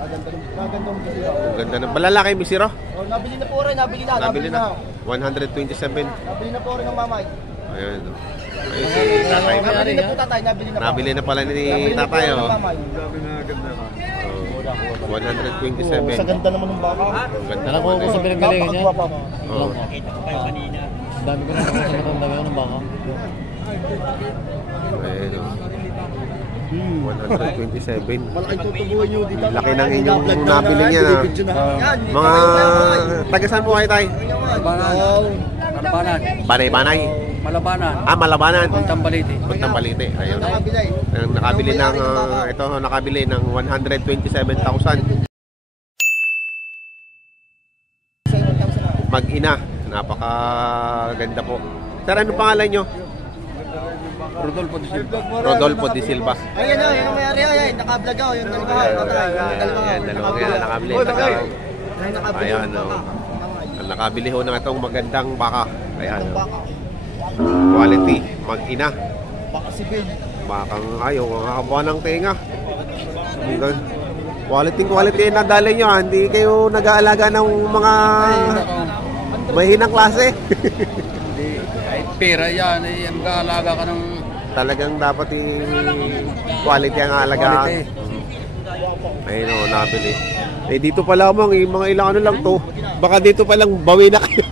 Magandang bisiro. Ang ganda ng balalaki bisiro. Oh, nabili na po rin, nabili na. 127. Nabili na po rin ng mamay. Ayun. Ayun si tatay. Nabili na po tatay, nabili na po. Nabili na pala ni tatay, oh. Grabe na ganda na. 127. Sa ganda naman ng baka. Ang ganda Alam ko naman, kung sa eh. pinagalingan niya. Oo. Kita ko kayo kanina. Dami ko na nakakita ng baka. Ayun, oh. 127. Malaking tutubuhan nyo dito. Laki ng inyong nabili niya, na. Mga tagasan po kayo, tay? Malabanan. Banay-banay. Malabanan. Malabanan. Puntang Balite. Puntang Balite. Ayun. Nakabili ng ito, nakabili ng 127,000. Mag-ina. Napakaganda po. Sir, ano pangalan nyo? Rodolfo de Silva. Rodolfo de Silva. Ayan o, yung mayari ayan, naka-vlog ako, yung dalawa. Ayan, dalawa kaya nakabili. Ayan, nakabili ho ng itong magandang baka. Ayan, quality, mag-ina. Baka sibil. Bakang ayaw, kakabuhan ng tenga. Quality na dali nyo. Hindi kayo nag-aalaga ng mga mahinang klase. Ay, pera yan. Ay, mag-aalaga ka ng... Talagang dapat quality ang alagaan. Ayun o, nabili. Dito pa lamang, mga ilang ano lang to. Baka dito pa lang bawi na kayo.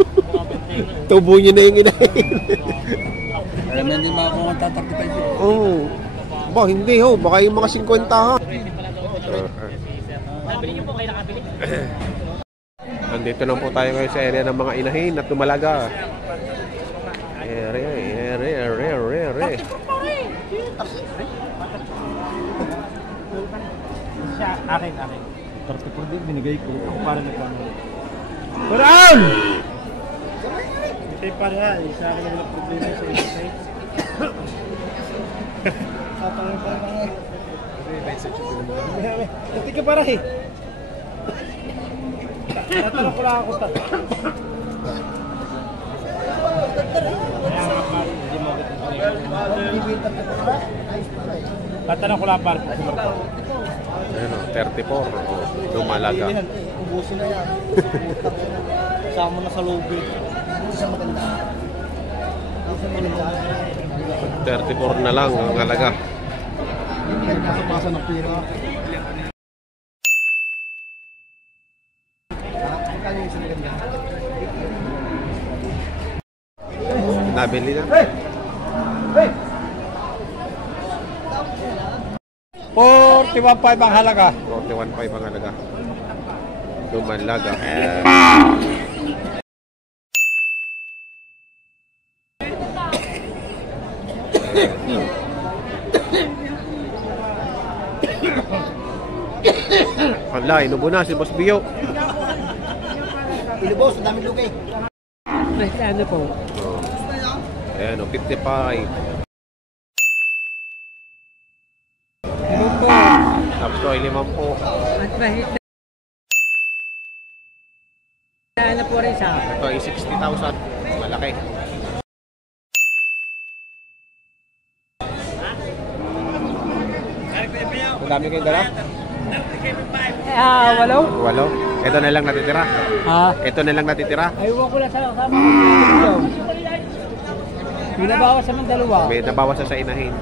Tubo nyo na yung inahin. Alam na hindi makakuha ng 35. Oo. Ba, hindi ho. Baka yung mga 50 ha. Nabili nyo po kayo nakabili? Nandito lang po tayo ngayon sa area ng mga inahin at lumalaga. Ere. Siya, akin. 34 din, binigay ko. Ako para nagkano. Brown! Ito yung para nga, sa akin na walang problema sa isa. Tatangin pa rin nga. Ito ka para eh. Tatanong ko lang ako. Tatanong ko lang para. Ayun o, 34. Lumalaga. Ubusin na yan. Kasama na sa lobby. Hindi siya maganda. 34 na lang ang halaga. Pasa ng pira. Nabili na. 41.5 ang halaga. 41.5 ang halaga. Lumalaga. Hala, inubo na si Boss Bio. Ilubos, ang daming lugay. Ano po? Ayan o, 55. Ano po? Tapos to ay 50. At mahit na. Ano po rin sa? Ito ay 60,000. Malaki. Madami kayong dala? Walaw? Walo. Ito na lang natitira. Ito na lang natitira. Aywan ko lang sa kasama. Binabawas naman dalawa. May nabawas na sa inahin.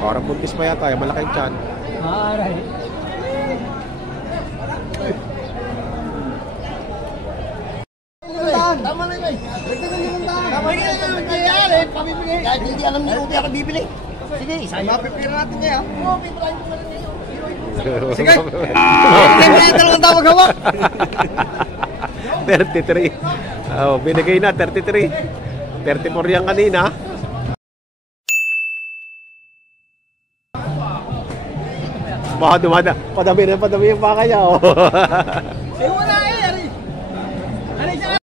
Parang buntis pa yata. Malaking tiyan. Aray. Tama na yun. Tama na yun. Kayari, pamibili. Kahit hindi alam niyo kung di ako bibili. Sige, mapipira natin niya. Oo, pipirahin ko na rin niya. Sige. Hindi talagang tawag hawak. 33. Oh, binigay na 33. 34 yan kanina. Baka padami yung baka niya. Oh. Sige mo na eh, Ari. Ari siya.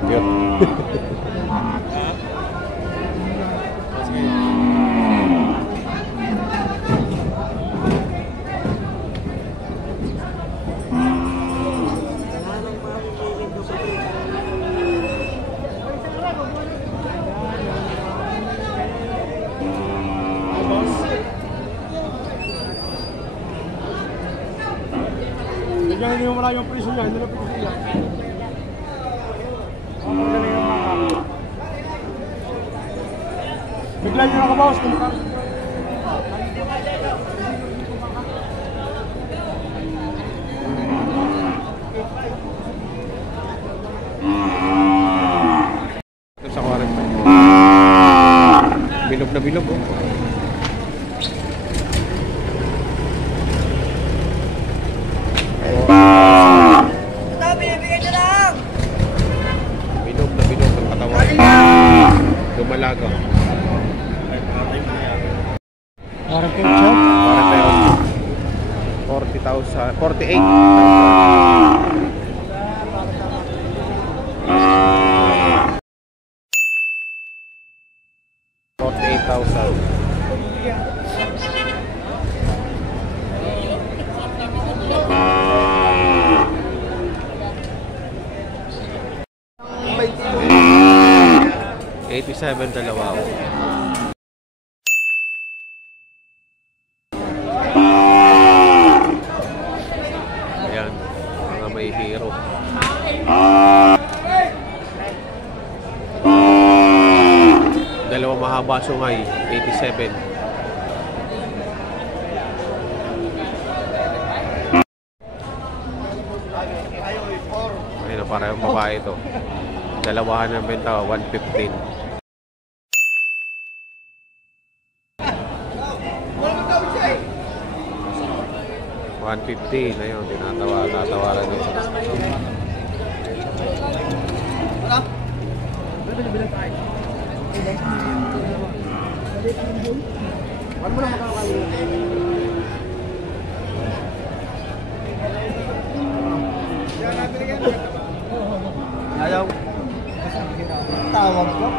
compute. Bigyan niyo mo lang yung presyo niya, hindi na presyo niya. Bigla niyo ako boss, kung kang... Ito sa 40. Bilog na bilog, oh. Bilog na bilog ang katawan. Dumalaga. Parang ketchup. Para tayo 40,000, 48,000. $87 dalawa. Ayan, mga may hero. Dalawa mahaba sungay, 87. Ayun, parang babae ito. Dalawahan ng benta, 115. $115, ayun, tatawaran nyo. Ayaw. Tawag ko.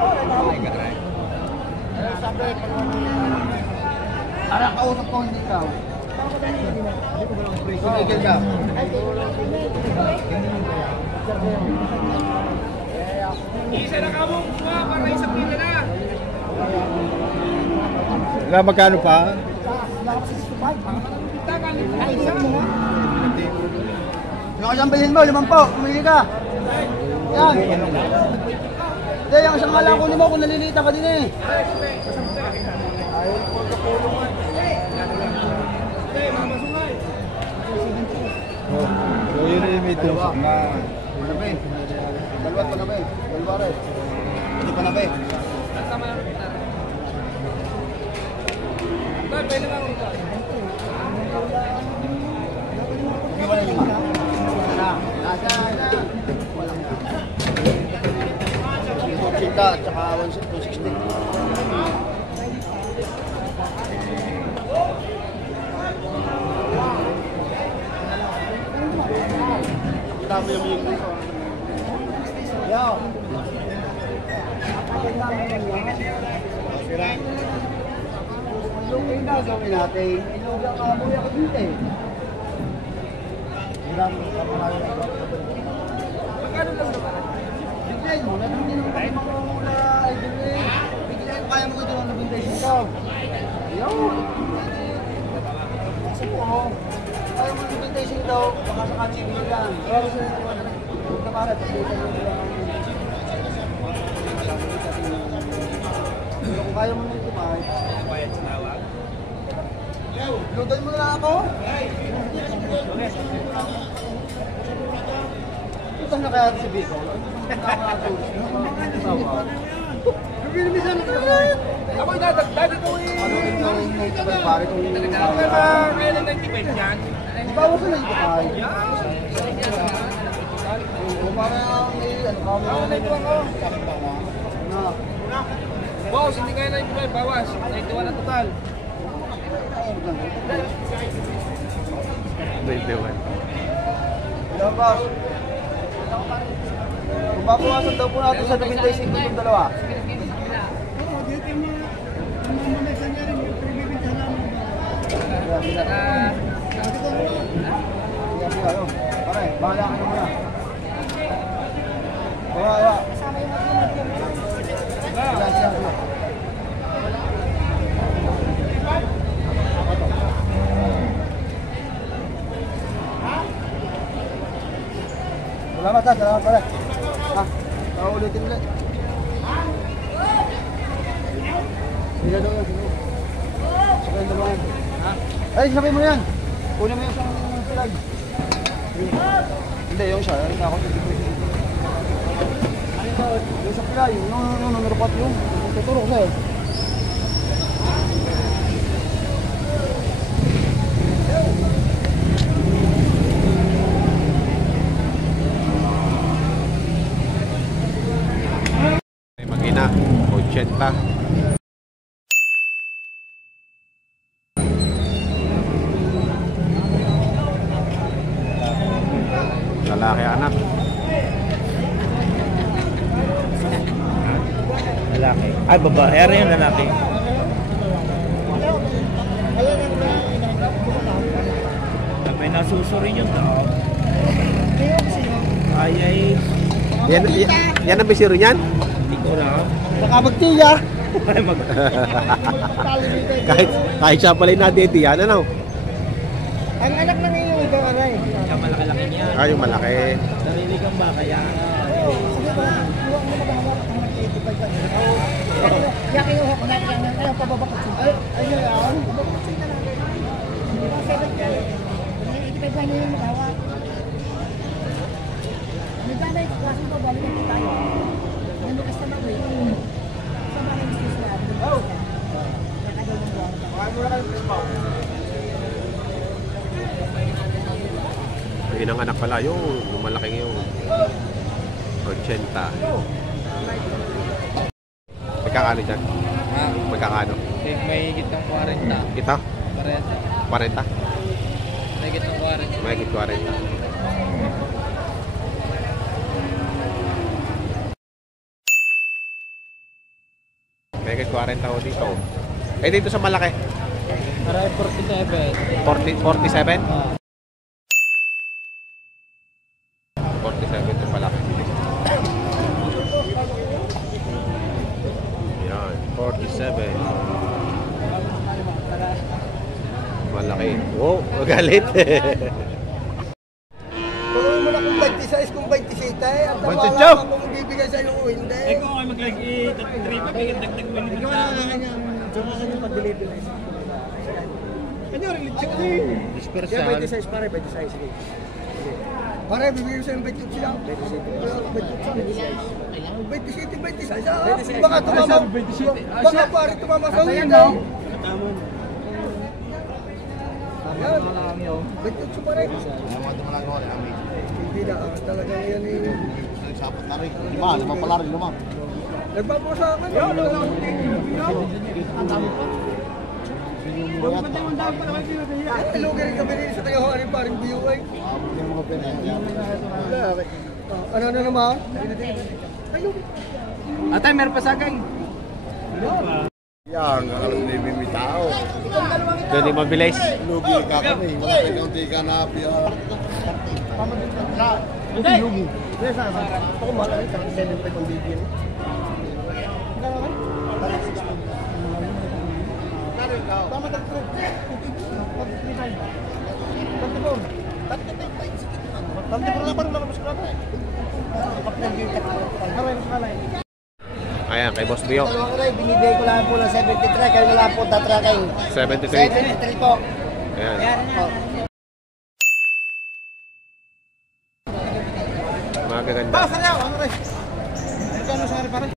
Para kausap ko hindi ka. Tigil ka. Isa na ka mo, para isang pila na. Wala magkano pa? Ano ka siyang bilhin mo? 5 po. Kumili ka. Yan. Hindi, yung isang alam kunin mo kung nalilita ka din eh. So yun yung may tusok na... Panabe. Dalawat panabe. Dalawa rin. Hindi panabe. Hindi wala 5. Kita at saka 160. Dami yung yun. Yo. Yung ina gawin natin, ilog ang amoy ako dito eh. Hirap ka marami. Magkano lang naman? Bigyan mo, hindi naman kami makakula. Bigyan ko, kaya mo ko ito ng limitation ko. Yo. Kasi po, kaya mo ng limitation daw, baka sa kansi mo lang. Pero sa huwag na para, tapos kung kaya mo nito ba? Ludan mo na ako. Ito na kaya si Biko. Binimisan ko na. Ako'y dadagdag ito eh. Ano rin ito pare kung Kaya lang 95 yan. bawas na ito kay. Para may ano ka mo. Ako na ito ako. Na. Boss, hindi kaya 95, bawas. 91 na total. 91. Labas. Babawasan daw po natin sa 95 yung dalawa. Pare, bahala ka muna. Bahala. Salamat ha, salamat pare. Ha, naulitin ulit. Sila daw yan, sila. Sabay na lang. Ay, sabay mo yan. Kunin mo yung isang flag. Hindi, yung siya. Yung ako, hindi ko yung sa flag. Yung narupat yung. Tuturo ko sa'yo. Magina, 80. Lalaki anak. Lalaki. Ay, babae. Ari yung lalaki. May nasusurin yung tao. Ay. Yan ang bisiro niyan? Hindi ko na. Baka magtiya. kahit siya pala yung nadetiyan, ano? Ang anak na ngayon yung ikaw, aray. Siya malaki-laki niya. Ah, yung malaki. Sarili kang baka yan. Sige ba, huwag mo maghawa ka ng 85 ka. Yakin yung hapon natin yan. Ayaw pababakot. Ay, yan. Pababakot na lang. 7 ka. 85 ka niyo yung maghawa. May ganay, kasi mo, balik natin tayo. May lukas na naman. Sa mga business na. Nakagaw yung buwan. Bakit mo na kayo Christmas? Yun ang anak pala, yung malaking yung 80. Magkakano dyan? Ha? Magkakano? May higit ng 40. Ito? 40. 40? May higit ng 40. May higit 40. May higit 40 ho dito. Eh dito sa malaki? Aray, 47. 47? 47 yung malaki. Yan, 47. Malaki. Wow, magalit. Tuloy mo na kung 26 kung 27 eh. At wala Bantuchok! ka kung bibigay sa'yo o hindi. Eh kung ay mag-3 pa, bigyan dagdag mo naman. Ikaw na kanyang tsaka kanyang pag-deliver na isa. Ano yung religion ko eh? Dispersal. Kaya 26 pare, 26. Sige. Pare, bibigyan ko sa'yo 28 lang. 27. Baka tumama. Baka pare tumama sa uwi na. Yan. 28 pare. Hindi na, talagang yan eh. Lima pala rin naman. Nagbabawa sa akin. Lugar kami rin sa tagahanin paring BUI. Ano na naman? Atay, meron pa sagay. Yan, alam na yung tao. Doon yung mabilis. Lugi ka kami. Wala ka kaunti ka na piya. Hindi. Yes, ako malaki. 75 ang bibigyan. Tama na trip. 34 na parang nakabas ko na. Ayan, kay Boss Bio. Dalawang rin, binibigay ko lang po ng 73. Kayo na lang po tatracking. 73. 73 po. Ayan. Magaganda. Ano rin? Ano sa pare?